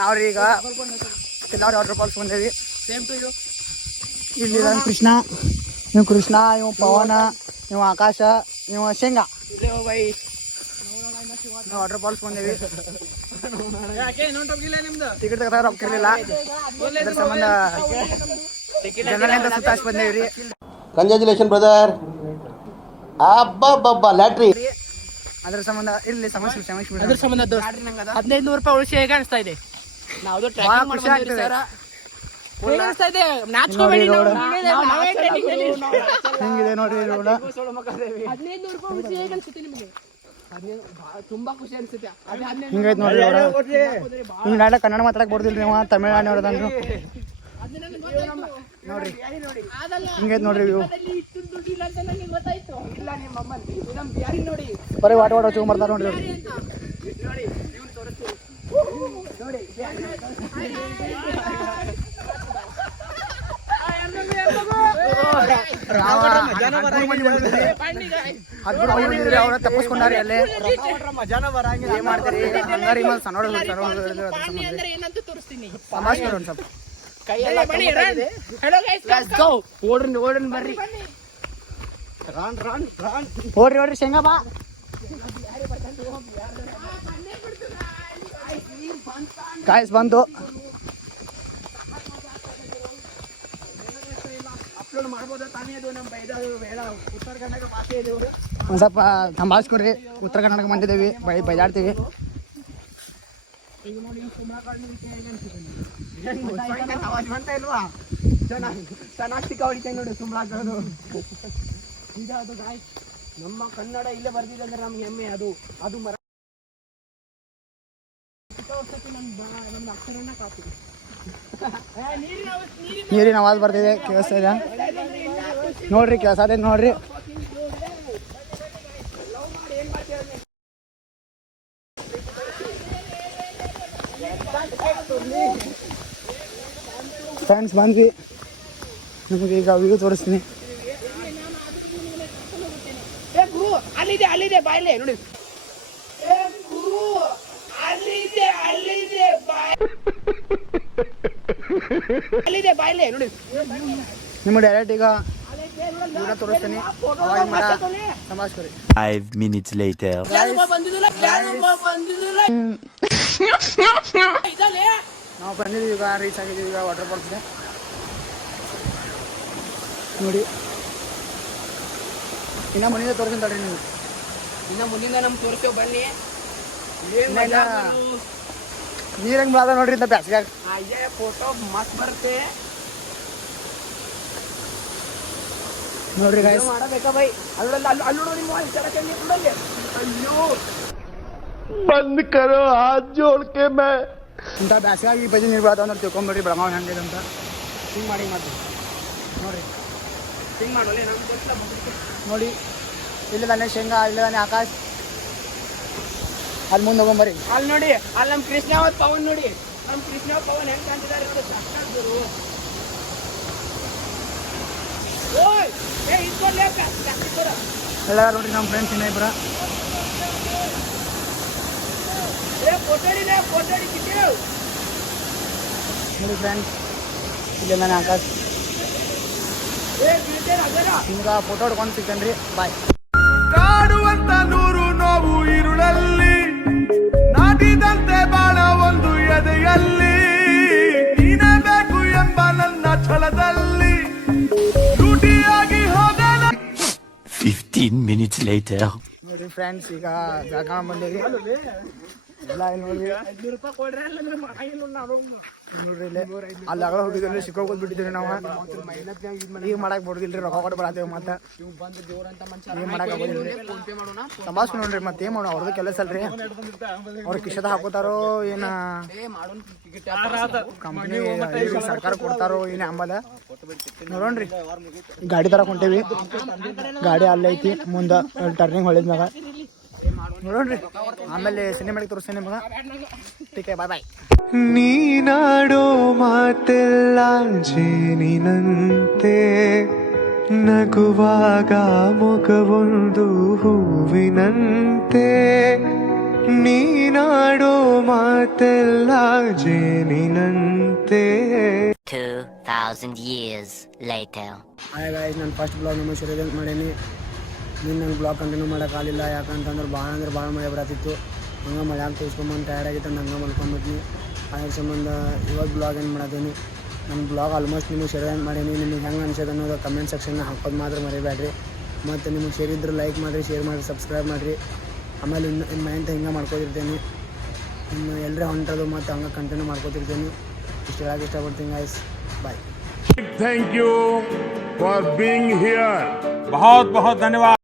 ನಾವ್ರಿ ಈಗ ಎಲ್ಲಾರು water falls ಬಂದೇವಿ. Same to you. ಇಲ್ಲಿ ಕೃಷ್ಣ, ಇವ್ ಕೃಷ್ಣ, ಇವ್ ಪವನ, ಇವ್ ಆಕಾಶ, ಇವ್ ಶೇಂಗಾ. ನಾವು ವಾಟರ್ ಫಾಲ್ಸ್ ಬಂದೇವಿ. ಟಿಕೆಟ್ ತಗೋತಾರ ರೊಕ್ಕಿರ್ಲಿಲ್ಲ, ಅದ್ರ ಸಂಬಂಧ ಜನರಿಂದ ಸುತ್ತಾಸ್ ಬಂದೇವ್ರಿ. Congratulation brother. ಅಬ್ಬಬ್ಬಬ್ಬ ಲ್ಯಾಟ್ರಿ. ಅದ್ರ ಸಂಬಂಧ ಇಲ್ಲಿ ಸಮಸ್ಯೆ ಅದ್ರ ಸಂಬಂಧ 1500 ರೂಪಾಯಿ ಉಳಿಸಿ ಹೇಗೆ ಅನಿಸ್ತಾ ಇದೆ? ನಾವು ಟ್ರ್ಯಾಕಿಂಗ್ ಮಾಡಿ ಬಂದಿದ್ದೀವಿ ಸರ್. ಹೇಗೆ ಅನಿಸ್ತಾ ಇದೆ? ನಾಚ್ಕೋಬೇಡಿ. ಹೆಂಗಿದೆ ನೋಡ್ರಿ ರೋಡ. 1500 ರೂಪಾಯಿ ಉಳಿಸಿ ಹೇಗೆ ಅನಿಸುತ್ತೆ ನಿಮಗೆ? ತುಂಬಾ ಖುಷಿ ಅನಿಸುತ್ತೆ. ಹಿಂಗೈತೆ ನೋಡ್ರಿ ರೋಡ. ಹಿಂಗೆ ನಾಳೆ ಕನ್ನಡ ಮಾತಾಡಕ್ ಬರ್ದಿಲ್ರಿ ನೀವು, ತಮಿಳ್ನಾಡು ನೋಡ್ದಂದ್ರು ನೋಡ್ರಿ. ಹಿಂಗೈತೆ ನೋಡ್ರಿ ಇವು ಬರೀ ವಾಟ ವಾಟ ಚೂ ಮಾಡ್ತಾರೆ ನೋಡ್ರಿ. ಅವ್ರ ತಪ್ಪಿಸ್ಕೊಂಡಾರಿ ಅಲ್ಲೇ. ಏನ್ ಮಾಡ್ತೀರಿ ಹಂಗಾರಿ ಮೇಲೆ ಸಣ್ಣ ಸಮಾಜ ಒಂದ್ ಸ್ವಲ್ಪ ಬರ್ರಿ ಓಡ್ರಿ ಶೇಂಗಾ ಬಾ. ಕಾಯ್ಸ್ ಬಂತು. ಒಂದ್ ಸ್ವಲ್ಪ ಸಂಭಾಳಿಸ್ಕೊಡ್ರಿ. ಉತ್ತರ ಕರ್ನಾಟಕ ಬಂದಿದ್ದೇವೆ, ಬೈದಾಡ್ತೀವಿ. ನಮ್ಮ ಕನ್ನಡ ಇಲ್ಲೇ ಬರ್ದಿದೆ ಅಂದ್ರೆ ನಮ್ಗೆ ಹೆಮ್ಮೆ. ಅದು ಮರ ನಮ್ಮ ಅಕ್ಷರನ್ನ ಕಾಪಿ. ನೀರಿನ ಆವಾಜ್ ಬರ್ತಿದೆ, ಕೇಳಿಸ್ತಾ ಇದೆ ನೋಡ್ರಿ, ಕೆಲಸ ಅದೇ ನೋಡ್ರಿ. ಫ್ರೆಂಡ್ಸ್ ಬಂದ್ವಿ, ನಿಮಗೆ ಈಗ ವ್ಯೂ ತೋರಿಸ್ತೀನಿ. ಅಲ್ಲಿದೆ ಬಾಯ್ಲೆ ನೋಡಿ. ಅಲ್ಲಿದೆ ಬಾಯ್ಲೆ ನೋಡಿ. ನಿಮ್ಮ ಡೈರೆಕ್ಟ್ ಈಗ ದೂರ ತೋರಿಸ್ತೀನಿ. ಅವಾಗ ಮರ ಸಂಭಾಳಿಸ್ಕೊರಿ. 5 minutes later. ನಾವು ಬಂದಿದ್ದೀವಿ, ಈಗ ರೀಚ್ ಆಗಿದ್ದೀವಿ ಈಗ ವಾಟರ್ ಫಾಲ್ಸ್ಗೆ ನೋಡಿ. ಇನ್ನ ಮುಂದಿನ ತೋರಿಸ್ತೀನಿ ತಡ್ರಿ ನೀವು. ಇನ್ನ ಮುಂದಿನ ನಮ್ಗೆ ತೋರಿಸ್ತೇವೆ ಬನ್ನಿ. ನೀರು ಹೆಂಗೆ ಬೀಳದ ನೋಡ್ರಿ ಇಂದ ಬ್ಯಾಸ್ಗ್ಯಾಗ. ಫೋಟೋ ಮಸ್ತ್ ಬರುತ್ತೆ ನೋಡ್ರಿ ಗೈಸ್. ಮಾಡಬೇಕಾ ಬೈ? ಅಲ್ಲಿ ನೋಡಿ ಅಯ್ಯೋ ಬಂದ್ ಕರೋ ಹಾತ್ ಜೋಡ್ಕೆ ಮೇ. ಇಂಥ ಬ್ಯಾಸ್ಗಾಗಿ ಈ ಬಜಿ ನೀರು ಬೀಳತಾವ ಅಂದ್ರೆ ತಿಳ್ಕೊಂಬಿಡ್ರಿ ಬೆಳಗಾವಿ ಹೆಂಗಿದೆ ಅಂತ. ಹಿಂಗೆ ಮಾಡಿ ಮಾಡ್ತೀವಿ ನೋಡ್ರಿ, ಹಿಂಗೆ ಮಾಡೋಲ್ಲ ನೋಡಿ. ಇಲ್ಲಿ ತಾನೆ ಶೇಂಗಾ, ಇಲ್ಲಿ ತಾನೆ ಆಕಾಶ್. ಅಲ್ಲಿ ಮುಂದೆ ಹೋಗ್ಬರ್ರಿ. ಅಲ್ಲಿ ನೋಡಿ, ಅಲ್ಲಿ ನಮ್ಮ ಕೃಷ್ಣ ಅವತ್ ಪವನ್ ನೋಡಿ. ನಮ್ಮ ಕೃಷ್ಣ ಪವನ್ ಹೆಂಗೆ ಕಾಣ್ತಿದ್ದಾರೆ ನೋಡಿ. ಸಾಕಾಗ್ದರು. ಎಲ್ಲ ನೋಡ್ರಿ ನಮ್ಮ ಫ್ರೆಂಡ್ಸ್ ಇನ್ನ ಇಬ್ಬರ. ನೋಡಿ ಫ್ರೆಂಡ್ಸ್, ಇಲ್ಲಿ ನಾನು ಆಕಾಶ್. ನಿಮ್ಗೆ ಫೋಟೋ ಹೊಡ್ಕೊಂಡು ಸಿಗ್ತೇನೆ. ಬಾಯ್. ಕಾಡುವಂತ ನೂರು ನೋವು ಇರುಳಲ್ಲಿ, ನಾಟಿದಂತೆ ಬಾಳ ಒಂದು ಎದೆಯಲ್ಲಿ, ನೀನೇ ಬೇಕು ಎಂಬ ನನ್ನ ಛಲದಲ್ಲಿ ಲೂಟಿಯಾಗಿ ಹೋಗಲ. 15 minutes later. ನೋಡಿ ಫ್ರೆಂಡ್ಸ್, ಈಗ ಬೆಳಗಾವಿ ಬಂದೇವಿ. ಎಲ್ಲ ನೋಡ್ರಿ, 500 ರೂಪಾಯಿ ಕೊಡ್ರಿ. ನೋಡ್ರಿ ಇಲ್ಲೇ ಅಲ್ಲಿ ಅಗಳ ಹೋಗಿದ್ರಿ, ಸಿಕ್ಕೋಗೋದ್ ಬಿಟ್ಟಿದ್ರಿ ನಾವು. ಈಗ ಮಾಡಕ್ ಬರೋದಿಲ್ರಿ, ರೊಕ್ಕ ಕೊಟ್ಟು ಬರತ್ತೇವೆ. ಮತ್ತೆ ಈಗ ಮಾಡಕ್ ಆಗೋದಿಲ್ರಿ. ಸಂಭಾಷಣೆ ನೋಡ್ರಿ, ಮತ್ತೆ ಏನ್ ಮಾಡೋಣ, ಅವ್ರದ್ದು ಕೆಲಸ ಅಲ್ರಿ. ಅವ್ರ ಕಿಶದ ಹಾಕೋತಾರೋ ಏನ ಕಂಪ್ನಿ ಸರ್ಕಾರ ಕೊಡ್ತಾರೋ ಏನೇ ಅಂಬಲ್ಲ ನೋಡೋಣ್ರಿ. ಗಾಡಿ ತರ ಕೊಂಟೇವಿ, ಗಾಡಿ ಅಲ್ಲೈತಿ ಮುಂದೆ ಟರ್ನಿಂಗ್ ಹೊಳಿದ್ಮ್ಯಾಗ ನೋಡೋಣ್ರಿ. ಆಮೇಲೆ ಸಿನಿಮಾಗೆ ತೋರಿಸ್ತೀನಿ ನಿಮಗ. ಟೀಕೆ, ಬಾಯ್ ಬಾಯ್. ನೀನಾಡೋ ಮಾತೆಲ್ಲ ಜೇನಿನಂತೆ, ನಗುವಾಗ ಮೊಗವೊಂದು ಹೂವಿನಂತೆ, ನೀನಾಡೋ ಮಾತೆಲ್ಲ ಜೇನಿನಂತೆ. 2,000 years later. ಹಾಯ್ ಗಾಯ್ಸ್, ನಾನು ಫಸ್ಟ್ ಬ್ಲಾಗ್ ನಿಮಗೆ ಶುರು ಮಾಡೀನಿ. ನೀನು ನಂಗೆ ಬ್ಲಾಗ್ ಕಂಟಿನ್ಯೂ ಮಾಡೋಕ್ಕಾಗಲಿಲ್ಲ, ಯಾಕಂತಂದ್ರೆ ಭಾಳ ಮಳೆ ಬರತ್ತಿತ್ತು. ಹಂಗೆ ಮಳೆ ಆಗಿ ತೋರಿಸ್ಕೊಂಬಂದು ಟಯರ್ಡ್ ಆಗಿತ್ತು, ಹಂಗೆ ಮಲ್ಕೊಂಬಿಟ್ನಿ. ಅದ್ರ ಸಂಬಂಧ ಇವಾಗ ಬ್ಲಾಗ್ ಏನು ಮಾಡೋದೀನಿ. ನನ್ನ ಬ್ಲಾಗ್ ಆಲ್ಮೋಸ್ಟ್ ನಿಮಗೆ ಶೇರ್ ಮಾಡೀನಿ. ನಿಮಗೆ ಹೆಂಗೆ ಅನ್ಸೋದು ಅನ್ನೋದು ಕಮೆಂಟ್ ಸೆಕ್ಷನ್ನ ಹಾಕೋದು ಮಾತ್ರ ಮರಿಬೇಡ್ರಿ. ಮತ್ತು ನಿಮಗೆ ಸೇರಿದ್ರೆ ಲೈಕ್ ಮಾಡಿರಿ, ಶೇರ್ ಮಾಡಿರಿ, ಸಬ್ಸ್ಕ್ರೈಬ್ ಮಾಡಿರಿ. ಆಮೇಲೆ ಇನ್ನು ಮೈಂತ ಹಿಂಗೆ ಮಾಡ್ಕೋತಿರ್ತೇನೆ. ಇನ್ನು ಎಲ್ಲರೇ ಹೊಂಟೋದು ಮತ್ತು ಹಂಗೆ ಕಂಟಿನ್ಯೂ ಮಾಡ್ಕೋತಿರ್ತೀನಿ. ಇಷ್ಟು ಹೇಳಕ್ಕೆ ಇಷ್ಟಪಡ್ತೀನಿ guys. Bye. Thank you for being here. बहुत बहुत धन्यवाद.